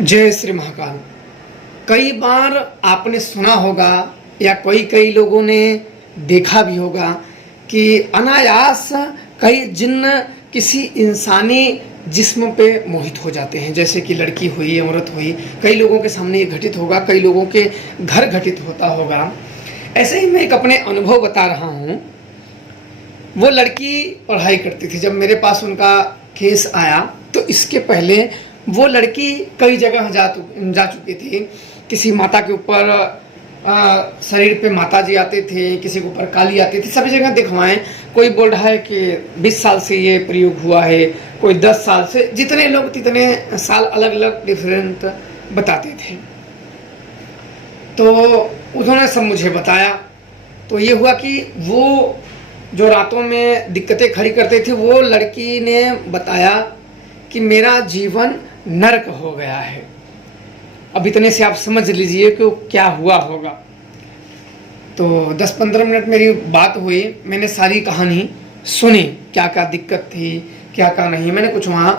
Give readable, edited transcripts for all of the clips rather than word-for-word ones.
जय श्री महाकाल। कई बार आपने सुना होगा या कई लोगों ने देखा भी होगा कि अनायास कई जिन्न किसी इंसानी जिस्म पे मोहित हो जाते हैं। जैसे कि लड़की हुई, औरत हुई, कई लोगों के सामने ये घटित होगा, कई लोगों के घर घटित होता होगा। ऐसे ही मैं एक अपने अनुभव बता रहा हूँ। वो लड़की पढ़ाई करती थी। जब मेरे पास उनका केस आया तो इसके पहले वो लड़की कई जगह जा चुकी थी। किसी माता के ऊपर शरीर पे माता जी आते थे, किसी के ऊपर काली आती थी, सभी जगह दिखवाएं। कोई बोल रहा है कि 20 साल से ये प्रयोग हुआ है, कोई 10 साल से, जितने लोग तितने साल अलग अलग डिफरेंट बताते थे। तो उन्होंने सब मुझे बताया। तो ये हुआ कि वो जो रातों में दिक्कतें खड़ी करते थे, वो लड़की ने बताया कि मेरा जीवन नरक हो गया है। अब इतने से आप समझ लीजिए कि क्या हुआ होगा। तो 10-15 मिनट मेरी बात हुई, मैंने सारी कहानी सुनी, क्या क्या दिक्कत थी, क्या क्या नहीं। मैंने कुछ वहाँ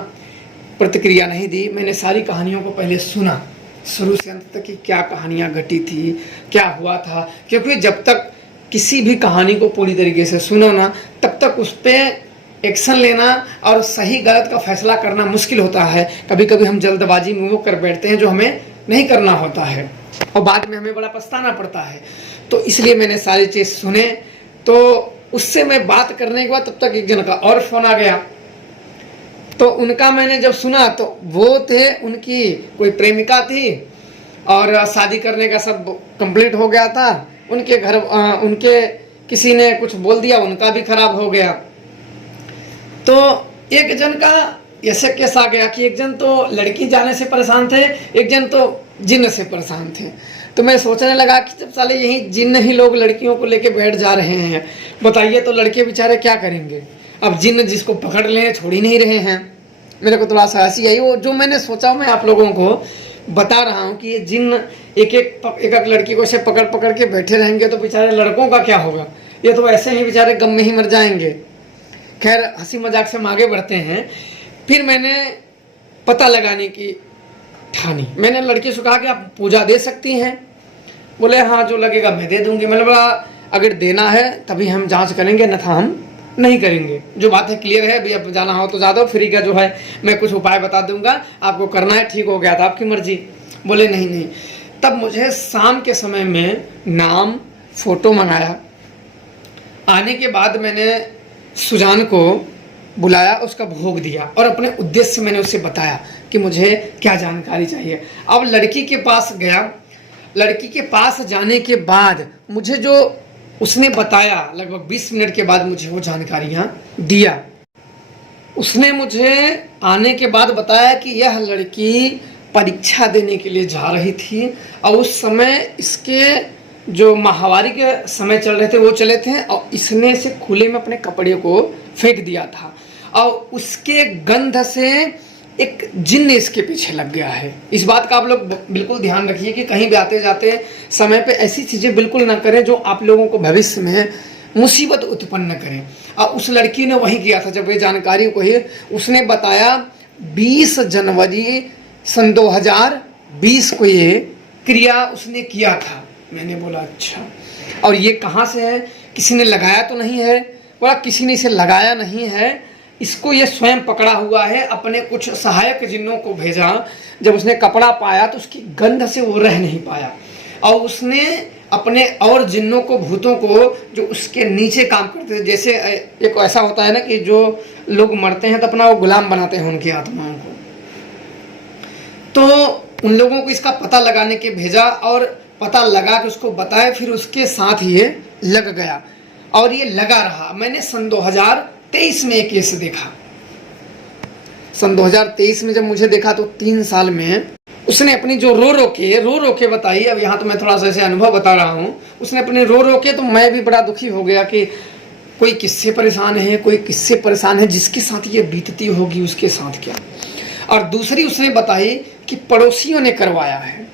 प्रतिक्रिया नहीं दी, मैंने सारी कहानियों को पहले सुना शुरू से अंत तक कि क्या कहानियाँ घटी थी, क्या हुआ था। क्योंकि जब तक किसी भी कहानी को पूरी तरीके से सुनो ना, तब तक उस पर एक्शन लेना और सही गलत का फैसला करना मुश्किल होता है। कभी कभी हम जल्दबाजी में वो कर बैठते हैं जो हमें नहीं करना होता है और बाद में हमें बड़ा पछताना पड़ता है। तो इसलिए मैंने सारी चीज़ सुने। तो उससे मैं बात करने के बाद तब तक एक जन का और फोन आ गया। तो उनका मैंने जब सुना तो वो थे, उनकी कोई प्रेमिका थी और शादी करने का सब कंप्लीट हो गया था। उनके घर उनके किसी ने कुछ बोल दिया, उनका भी खराब हो गया। तो एक जन का ऐसे केस आ गया कि एक जन तो लड़की जाने से परेशान थे, एक जन तो जिन्न से परेशान थे। तो मैं सोचने लगा कि जब साले यही जिन्न ही लोग लड़कियों को लेके बैठ जा रहे हैं, बताइए तो लड़के बेचारे क्या करेंगे। अब जिन्न जिसको पकड़ लें छोड़ ही नहीं रहे हैं। मेरे को थोड़ा सा हंसी आई। वो जो मैंने सोचा मैं आप लोगों को बता रहा हूँ कि ये जिन्न एक एक लड़की को ऐसे पकड़ पकड़ के बैठे रहेंगे तो बेचारे लड़कों का क्या होगा। ये तो ऐसे ही बेचारे गम में ही मर जाएंगे। खैर, हंसी मजाक से हम आगे बढ़ते हैं। फिर मैंने पता लगाने की ठानी। मैंने लड़की से कहा कि आप पूजा दे सकती हैं। बोले हाँ, जो लगेगा मैं दे दूंगी। मैंने बोला अगर देना है तभी हम जांच करेंगे, अन्यथा हम नहीं करेंगे। जो बात है क्लियर है। अभी अब जाना हो तो जा दो, फ्री का जो है मैं कुछ उपाय बता दूंगा, आपको करना है, ठीक हो गया था, आपकी मर्जी। बोले नहीं नहीं। तब मुझे शाम के समय में नाम फोटो मंगाया। आने के बाद मैंने सुजान को बुलाया, उसका भोग दिया और अपने उद्देश्य मैंने उसे बताया कि मुझे क्या जानकारी चाहिए। अब लड़की के पास गया। लड़की के पास जाने के बाद मुझे जो उसने बताया, लगभग 20 मिनट के बाद मुझे वो जानकारियाँ दिया। उसने मुझे आने के बाद बताया कि यह लड़की परीक्षा देने के लिए जा रही थी और उस समय इसके जो माहवारी के समय चल रहे थे वो चले थे और इसने से खुले में अपने कपड़े को फेंक दिया था और उसके गंध से एक जिन्न इसके पीछे लग गया है। इस बात का आप लोग बिल्कुल ध्यान रखिए कि कहीं भी आते जाते समय पे ऐसी चीज़ें बिल्कुल ना करें जो आप लोगों को भविष्य में मुसीबत उत्पन्न करें। और उस लड़की ने वही किया था। जब ये जानकारी को ही उसने बताया 20 जनवरी सन 2020 को ये क्रिया उसने किया था। मैंने बोला अच्छा, और ये कहाँ से है, किसी ने लगाया तो नहीं है। बोला किसी ने इसे लगाया नहीं है, इसको ये स्वयं पकड़ा हुआ है। अपने कुछ सहायक जिन्नों को भेजा। जब उसने कपड़ा पाया तो उसकी गंध से वो रह नहीं पाया और उसने अपने और जिन्नों को, भूतों को जो उसके नीचे काम करते थे, जैसे एक ऐसा होता है ना कि जो लोग मरते हैं तो अपना वो गुलाम बनाते हैं उनकी आत्माओं को, तो उन लोगों को इसका पता लगाने के भेजा और पता लगा कि उसको बताया। फिर उसके साथ ये लग गया और ये लगा रहा। मैंने सन 2023 में एक केस देखा। सन 2023 में जब मुझे देखा तो 3 साल में उसने अपनी जो रो रो के बताई। अब यहाँ तो मैं थोड़ा सा ऐसे अनुभव बता रहा हूँ। उसने अपने रो के, तो मैं भी बड़ा दुखी हो गया कि कोई किससे परेशान है, कोई किससे परेशान है, जिसके साथ ये बीतती होगी उसके साथ क्या। और दूसरी उसने बताई कि पड़ोसियों ने करवाया है,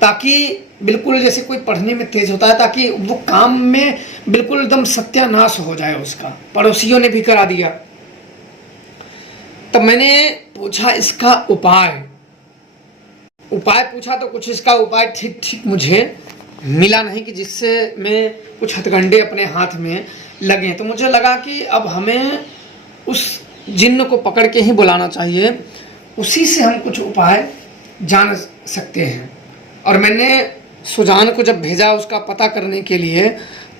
ताकि बिल्कुल जैसे कोई पढ़ने में तेज होता है, ताकि वो काम में बिल्कुल एकदम सत्यानाश हो जाए उसका। पड़ोसियों ने भी करा दिया। तब मैंने पूछा इसका उपाय। उपाय पूछा तो कुछ इसका उपाय ठीक ठीक मुझे मिला नहीं कि जिससे मैं कुछ हथकंडे अपने हाथ में लगे। तो मुझे लगा कि अब हमें उस जिन्न को पकड़ के ही बुलाना चाहिए, उसी से हम कुछ उपाय जान सकते हैं। और मैंने सुजान को जब भेजा उसका पता करने के लिए,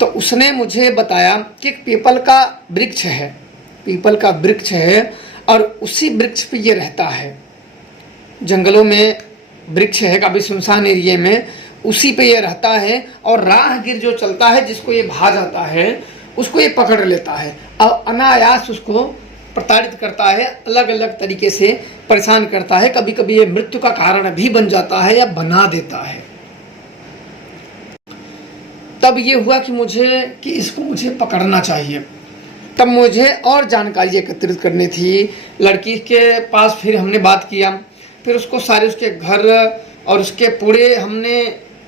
तो उसने मुझे बताया कि एक पीपल का वृक्ष है, पीपल का वृक्ष है और उसी वृक्ष पे ये रहता है। जंगलों में वृक्ष है, काफ़ी सुनसान एरिया में, उसी पे ये रहता है और राहगीर जो चलता है जिसको ये भा जाता है उसको ये पकड़ लेता है और अनायास उसको प्रताड़ित करता है, अलग अलग तरीके से परेशान करता है। कभी कभी ये मृत्यु का कारण भी बन जाता है या बना देता है। तब ये हुआ कि इसको मुझे पकड़ना चाहिए। तब मुझे और जानकारी एकत्रित करनी थी। लड़की के पास फिर हमने बात किया, फिर उसको सारे उसके घर और उसके पूरे हमने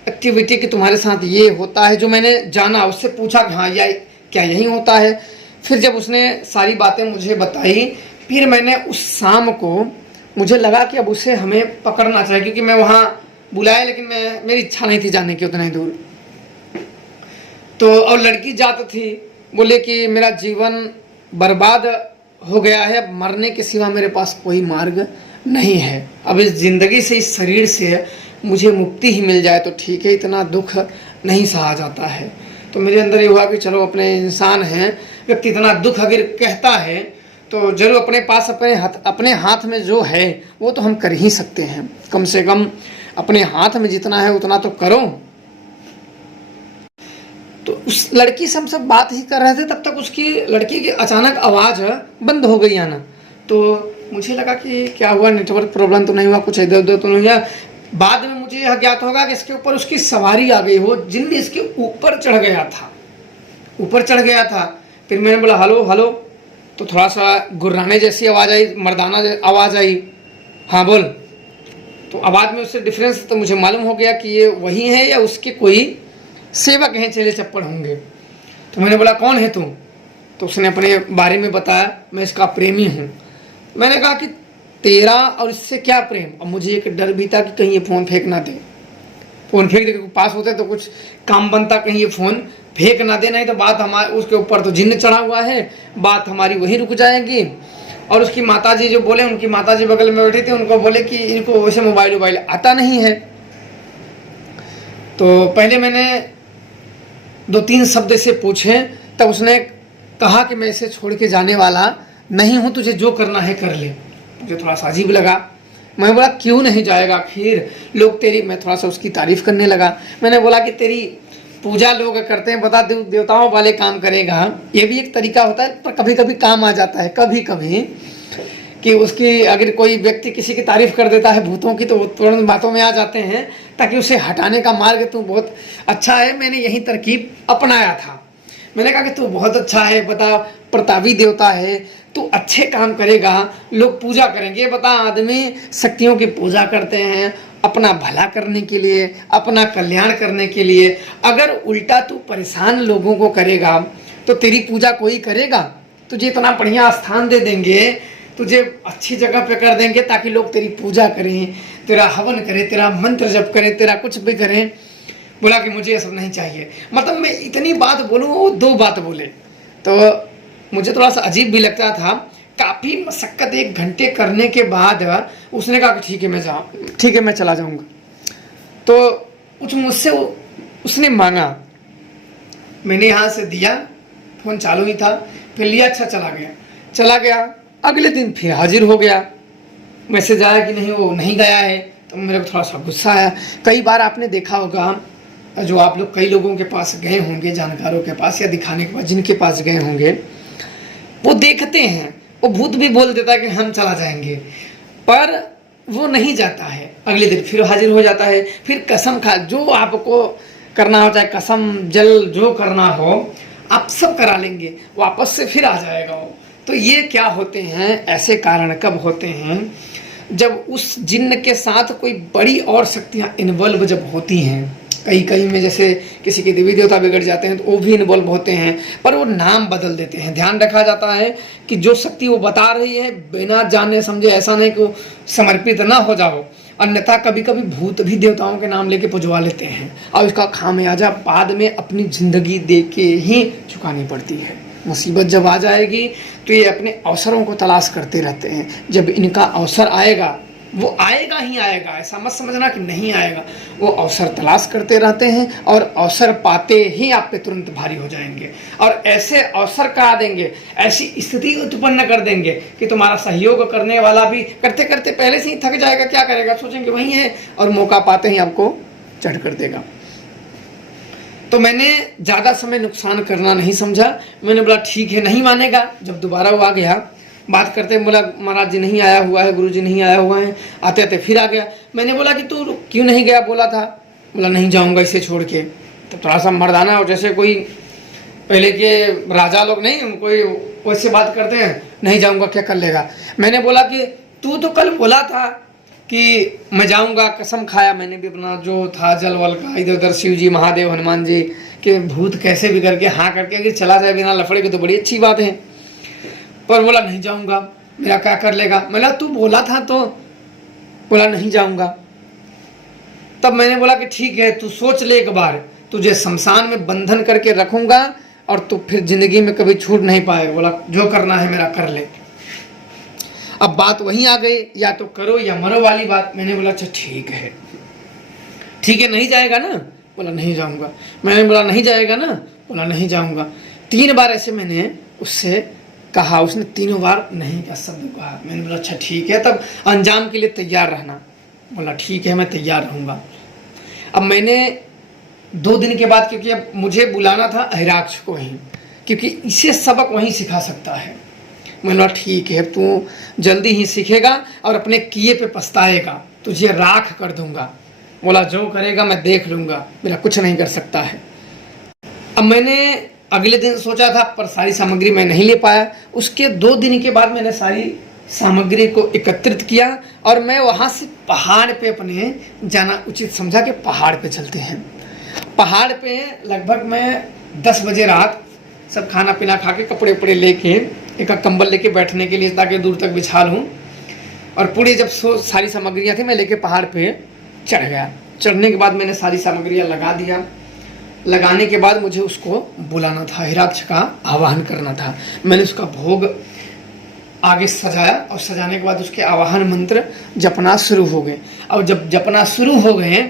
एक्टिविटी कि तुम्हारे साथ ये होता है जो मैंने जाना, उससे पूछा कि हाँ या क्या यही होता है। फिर जब उसने सारी बातें मुझे बताई, फिर मैंने उस शाम को मुझे लगा कि अब उसे हमें पकड़ना चाहिए, क्योंकि मैं वहाँ बुलाया लेकिन मेरी इच्छा नहीं थी जाने की उतना ही दूर। तो और लड़की जात थी, बोले कि मेरा जीवन बर्बाद हो गया है, अब मरने के सिवा मेरे पास कोई मार्ग नहीं है, अब इस ज़िंदगी से, इस शरीर से मुझे मुक्ति ही मिल जाए तो ठीक है, इतना दुख नहीं सहा जाता है। तो मेरे अंदर ये हुआ कि चलो अपने इंसान हैं, व्यक्ति इतना दुख अगर कहता है तो जरूर अपने पास अपने हाथ में जो है वो तो हम कर ही सकते हैं, कम से कम अपने हाथ में जितना है उतना तो करो। तो उस लड़की से हम सब बात ही कर रहे थे, तब तक उसकी लड़की की अचानक आवाज़ बंद हो गई आना। तो मुझे लगा कि क्या हुआ, नेटवर्क प्रॉब्लम तो नहीं हुआ, कुछ इधर उधर तो नहीं हुआ। बाद में मुझे यह ज्ञात होगा कि इसके ऊपर उसकी सवारी आ गई हो, जिन्न इसके ऊपर चढ़ गया था, ऊपर चढ़ गया था। फिर मैंने बोला हेलो हेलो, तो थोड़ा सा गुर्राने जैसी आवाज़ आई, मर्दाना आवाज़ आई, हाँ बोल। तो आवाज़ में उससे डिफरेंस तो मुझे मालूम हो गया कि ये वही है या उसके कोई सेवक हैं, चेले चप्पड़ होंगे। तो मैंने बोला कौन है तुम? तो उसने अपने बारे में बताया, मैं इसका प्रेमी हूँ। मैंने कहा कि तेरा और इससे क्या प्रेम? अब मुझे एक डर भी था कि कहीं ये फ़ोन फेंक ना दे, फ़ोन फेंक दे, पास होते तो कुछ काम बनता, कहीं ये फ़ोन फेंक ना दे, नहीं तो बात हमारे उसके ऊपर तो जिन्न चढ़ा हुआ है, बात हमारी वहीं रुक जाएगी। और उसकी माताजी जो बोले, उनकी माताजी बगल में बैठी थी, उनको बोले कि इनको वैसे मोबाइल आता नहीं है। तो पहले मैंने 2-3 शब्द से पूछे, तब उसने कहा कि मैं इसे छोड़ के जाने वाला नहीं हूँ, तुझे जो करना है कर ले। मुझे थोड़ा सा अजीब लगा, मैं बोला क्यों नहीं जाएगा, फिर लोग तेरी, मैं थोड़ा सा उसकी तारीफ़ करने लगा। मैंने बोला कि तेरी पूजा लोग करते हैं, बता देवताओं वाले काम करेगा, ये भी एक तरीका होता है, पर कभी कभी काम आ जाता है, कभी कभी कि उसकी अगर कोई व्यक्ति किसी की तारीफ़ कर देता है भूतों की, तो वो तुरंत बातों में आ जाते हैं, ताकि उसे हटाने का मार्ग तू बहुत अच्छा है। मैंने यही तरकीब अपनाया था। मैंने कहा कि तू बहुत अच्छा है, बता प्रतापी देवता है, तू अच्छे काम करेगा, लोग पूजा करेंगे। बता आदमी शक्तियों की पूजा करते हैं अपना भला करने के लिए, अपना कल्याण करने के लिए। अगर उल्टा तू परेशान लोगों को करेगा तो तेरी पूजा कोई करेगा? तुझे इतना बढ़िया स्थान दे देंगे, तुझे अच्छी जगह पे कर देंगे ताकि लोग तेरी पूजा करें, तेरा हवन करें, तेरा मंत्र जप करें, तेरा कुछ भी करें। बोला कि मुझे ये सब नहीं चाहिए। मतलब मैं इतनी बात बोलूँ, वो 2 बात बोले, तो मुझे थोड़ा सा अजीब भी लगता था। काफ़ी मशक्क़त 1 घंटे करने के बाद उसने कहा कि ठीक है मैं चला जाऊँगा। तो कुछ मुझसे उसने मांगा, मैंने यहाँ से दिया, फ़ोन चालू ही था, फिर लिया, अच्छा चला गया। अगले दिन फिर हाजिर हो गया, मैसेज आया कि नहीं वो नहीं गया है। तो मेरे को थोड़ा सा गुस्सा आया। कई बार आपने देखा होगा, जो आप लोग कई लोगों के पास गए होंगे, जानकारों के पास या दिखाने के पास जिनके पास गए होंगे, वो देखते हैं, वो भूत भी बोल देता है कि हम चला जाएंगे, पर वो नहीं जाता है। अगले दिन फिर हाजिर हो जाता है, फिर कसम खा, जो आपको करना हो, चाहे कसम जल जो करना हो, आप सब करा लेंगे, वापस से फिर आ जाएगा वो। तो ये क्या होते हैं, ऐसे कारण कब होते हैं? जब उस जिन्न के साथ कोई बड़ी और शक्तियाँ इन्वॉल्व जब होती हैं। कई में जैसे किसी के देवी देवता बिगड़ जाते हैं तो वो भी इन्वॉल्व होते हैं, पर वो नाम बदल देते हैं। ध्यान रखा जाता है कि जो शक्ति वो बता रही है, बिना जाने समझे, ऐसा नहीं कि वो समर्पित ना हो जाओ, अन्यथा कभी कभी भूत भी देवताओं के नाम लेके पुजवा लेते हैं और इसका खामियाजा बाद में अपनी जिंदगी दे के ही चुकानी पड़ती है। मुसीबत जब आ जाएगी तो ये अपने अवसरों को तलाश करते रहते हैं। जब इनका अवसर आएगा वो आएगा ही आएगा, ऐसा मत समझना कि नहीं आएगा। वो अवसर तलाश करते रहते हैं और अवसर पाते ही आप पे तुरंत भारी हो जाएंगे और ऐसे अवसर करा देंगे, ऐसी स्थिति उत्पन्न कर देंगे कि तुम्हारा सहयोग करने वाला भी करते करते पहले से ही थक जाएगा। क्या करेगा, सोचेंगे वही है, और मौका पाते ही आपको चढ़ कर देगा। तो मैंने ज़्यादा समय नुकसान करना नहीं समझा। मैंने बोला ठीक है, नहीं मानेगा। जब दोबारा वो आ गया बात करते, बोला महाराज जी नहीं आया हुआ है, गुरु जी नहीं आया हुआ है। आते आते फिर आ गया। मैंने बोला कि तू क्यों नहीं गया, बोला था। बोला नहीं जाऊंगा इसे छोड़ के। तो थोड़ा सा मर्दाना, और जैसे कोई पहले के राजा लोग नहीं कोई वैसे बात करते हैं, नहीं जाऊंगा क्या कर लेगा। मैंने बोला कि तू तो कल बोला था कि मैं जाऊंगा, कसम खाया मैंने भी अपना जो था जल वल का, इधर उधर शिव जी महादेव हनुमान जी के भूत कैसे भी करके हाँ करके अगर चला जाए बिना लफड़े के तो बड़ी अच्छी बात है। पर बोला नहीं जाऊंगा, मेरा क्या कर लेगा। बोला तू बोला था तो, बोला नहीं जाऊंगा। तब मैंने बोला कि ठीक है तू सोच ले एक बार, तुझे शमशान में बंधन करके रखूंगा और तू फिर जिंदगी में कभी छूट नहीं पाएगा। बोला जो करना है मेरा कर ले। अब बात वहीं आ गई, या तो करो या मरो वाली बात। मैंने बोला अच्छा ठीक है नहीं जाएगा ना, बोला नहीं जाऊंगा। मैंने बोला नहीं जाएगा ना, बोला नहीं जाऊंगा। 3 बार ऐसे मैंने उससे कहा, उसने तीनों बार नहीं का शब्द कहा। मैंने बोला अच्छा ठीक है, तब अंजाम के लिए तैयार रहना। बोला ठीक है मैं तैयार रहूँगा। अब मैंने 2 दिन के बाद, क्योंकि अब मुझे बुलाना था अहिराक्ष को ही, क्योंकि इसे सबक वहीं सिखा सकता है। मैंने बोला ठीक है तू जल्दी ही सीखेगा और अपने किए पे पछताएगा, तुझे राख कर दूंगा। बोला जो करेगा मैं देख लूँगा, मेरा कुछ नहीं कर सकता है। अब मैंने अगले दिन सोचा था, पर सारी सामग्री मैं नहीं ले पाया। उसके 2 दिन के बाद मैंने सारी सामग्री को एकत्रित किया और मैं वहाँ से पहाड़ पे अपने जाना उचित समझा कि पहाड़ पे चलते हैं। पहाड़ पे लगभग मैं 10 बजे रात सब खाना पीना खा के कपड़े उपड़े लेके एक कंबल लेके बैठने के लिए ताकि दूर तक बिछा लूँ, और पूरी जब सारी सामग्रियाँ थी मैं लेके पहाड़ पे चढ़ गया। चढ़ने के बाद मैंने सारी सामग्रियाँ लगा दिया। लगाने के बाद मुझे उसको बुलाना था, हिराक्ष का आवाहन करना था। मैंने उसका भोग आगे सजाया और सजाने के बाद उसके आवाहन मंत्र जपना शुरू हो गए। और जब जपना शुरू हो गए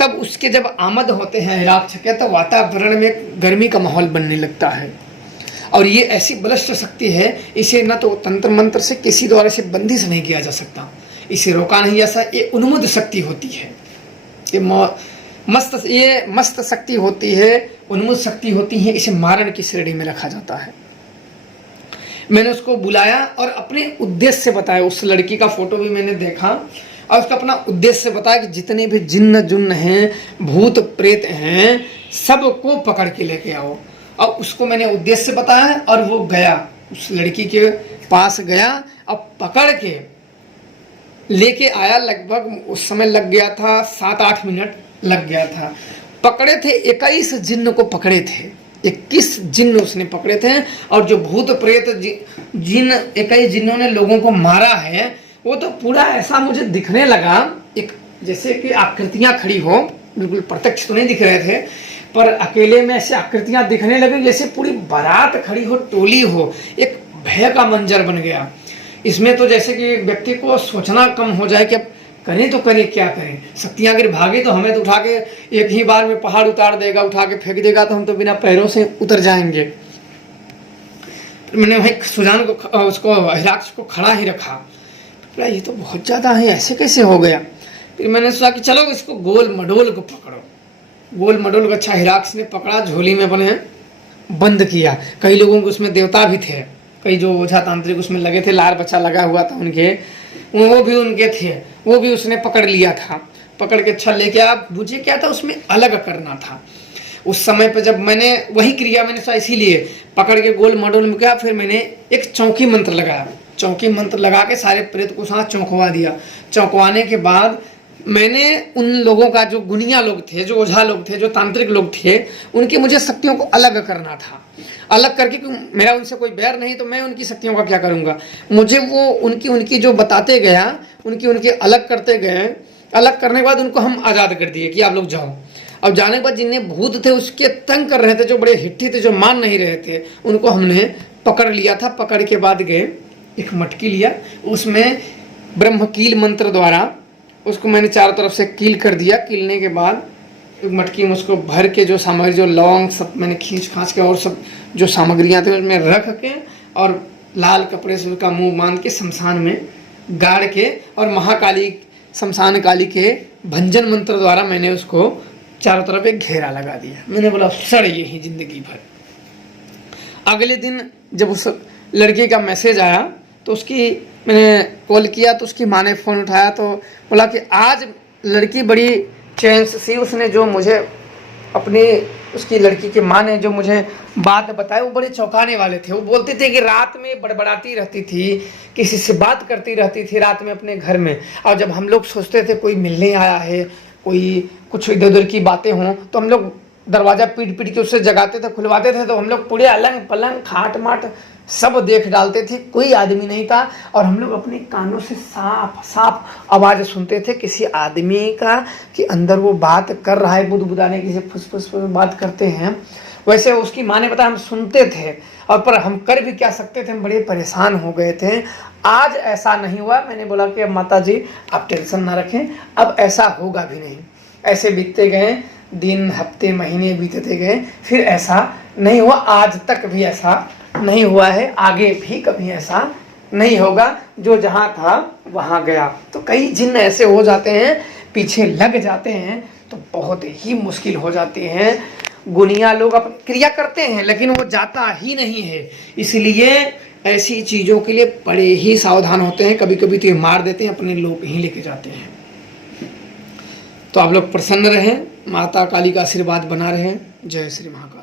तब उसके जब आमद होते हैं हिराक्ष के, तो वातावरण में गर्मी का माहौल बनने लगता है। और ये ऐसी बलिष्ठ शक्ति है, इसे न तो तंत्र मंत्र से किसी द्वारा से बंदिश नहीं किया जा सकता, इसे रोका नहीं जा सकता। ये उन्मुद शक्ति होती है, ये मस्त शक्ति होती है, उन्मुद शक्ति होती है। इसे मारण की श्रेणी में रखा जाता है। मैंने उसको बुलाया और अपने उद्देश्य से बताया। उस लड़की का फोटो भी मैंने देखा और उसका अपना उद्देश्य बताया कि जितने भी जिन्न जुन्न हैं, भूत प्रेत हैं, सबको पकड़ के लेके आओ। और उसको मैंने उद्देश्य बताया और वो गया, उस लड़की के पास गया और पकड़ के लेके आया। लगभग उस समय लग गया था 7-8 मिनट लग गया था। पकड़े थे 21 जिन्न को पकड़े थे, 21 जिन्न उसने पकड़े थे। और जो भूत प्रेत जिन 21 जिन्नों ने लोगों को मारा है, वो तो पूरा ऐसा मुझे दिखने लगा, एक जैसे कि आकृतियां खड़ी हो, बिल्कुल प्रत्यक्ष तो नहीं दिख रहे थे, पर अकेले में ऐसे आकृतियां दिखने लगी जैसे पूरी बारात खड़ी हो, टोली हो। एक भय का मंजर बन गया इसमें। तो जैसे कि व्यक्ति को सोचना कम हो जाए कि अब करें तो करें क्या करें। शक्तियाँ अगर भागे तो हमें तो उठा के एक ही बार में पहाड़ उतार देगा, उठा के फेंक देगा, तो हम तो बिना पैरों से उतर जाएंगे। मैंने वहीं सुजान को, उसको हिराक्ष को खड़ा ही रखा। ये तो बहुत ज़्यादा है, ऐसे कैसे हो गया। फिर मैंने सोचा कि चलो इसको गोल मडोल को पकड़ो। गोल मडोल को अच्छा हिराक्ष ने पकड़ा, झोली में अपने बंद किया। कई लोगों के उसमें देवता भी थे, कई जो ओझा तांत्रिक उसमें लगे थे, लार बच्चा लगा हुआ था उनके, वो भी उनके थे, वो भी उसने पकड़ लिया था। पकड़ के अच्छा लेके आ, मुझे क्या था उसमें अलग करना था। उस समय पे जब मैंने वही क्रिया मैंने सोचा इसीलिए पकड़ के गोल मडोल में गया। फिर मैंने एक चौकी मंत्र लगाया, चौकी मंत्र लगा के सारे प्रेत को साथ चौंकवा दिया। चौंकवाने के बाद मैंने उन लोगों का, जो गुनिया लोग थे, जो ओझा लोग थे, जो तांत्रिक लोग थे, उनकी मुझे शक्तियों को अलग करना था। अलग करके, मेरा उनसे कोई बैर नहीं, तो मैं उनकी शक्तियों का क्या करूँगा। मुझे वो उनकी जो बताते गया, उनकी अलग करते गए। अलग करने के बाद उनको हम आज़ाद कर दिए कि आप लोग जाओ। अब जाने के बाद जिन्हें भूत थे उसके तंग कर रहे थे, जो बड़े हिट्ठी थे, जो मान नहीं रहे थे, उनको हमने पकड़ लिया था। पकड़ के बाद गए, एक मटकी लिया, उसमें ब्रह्म कील मंत्र द्वारा उसको मैंने चारों तरफ से कील कर दिया। कीलने के बाद एक मटकी में उसको भर के, जो सामग्री, जो लौंग सब मैंने खींच खाँच के और सब जो सामग्रियाँ थी उसमें रख के और लाल कपड़े से उसका मुंह बांध के शमशान में गाड़ के और महाकाली, शमशान काली के भंजन मंत्र द्वारा मैंने उसको चारों तरफ एक घेरा लगा दिया। मैंने बोला सड़ यही जिंदगी भर। अगले दिन जब उस लड़के का मैसेज आया तो उसकी मैंने कॉल किया तो उसकी माँ ने फ़ोन उठाया तो बोला कि आज लड़की बड़ी चैन से सी, उसने जो मुझे अपनी, उसकी लड़की की माँ ने जो मुझे बात बताई वो बड़े चौंकाने वाले थे। वो बोलती थी कि रात में बड़बड़ाती रहती थी, किसी से बात करती रहती थी रात में अपने घर में, और जब हम लोग सोचते थे कोई मिलने आया है, कोई कुछ इधर उधर की बातें हों, तो हम लोग दरवाज़ा पीट पीट के उससे जगाते थे, खुलवाते थे, तो हम लोग पूरे अलंग पलंग खाट माट सब देख डालते थे, कोई आदमी नहीं था। और हम लोग अपने कानों से साफ साफ आवाज़ सुनते थे किसी आदमी का कि अंदर वो बात कर रहा है, बुदबुदाने की, फुस फुस बात करते हैं। वैसे उसकी माँ ने बताया हम सुनते थे, और पर हम कर भी क्या सकते थे, हम बड़े परेशान हो गए थे। आज ऐसा नहीं हुआ। मैंने बोला कि माता जी आप टेंशन ना रखें, अब ऐसा होगा भी नहीं। ऐसे बीतते गए दिन, हफ्ते, महीने बीतते गए, फिर ऐसा नहीं हुआ। आज तक भी ऐसा नहीं हुआ है, आगे भी कभी ऐसा नहीं होगा। जो जहाँ था वहाँ गया। तो कई जिन्न ऐसे हो जाते हैं, पीछे लग जाते हैं तो बहुत ही मुश्किल हो जाती हैं। गुनिया लोग अपनी क्रिया करते हैं लेकिन वो जाता ही नहीं है। इसलिए ऐसी चीज़ों के लिए बड़े ही सावधान होते हैं। कभी कभी तो ये मार देते हैं, अपने लोग ही लेके जाते हैं। तो आप लोग प्रसन्न रहें, माता काली का आशीर्वाद बना रहे। जय श्री महाकाल।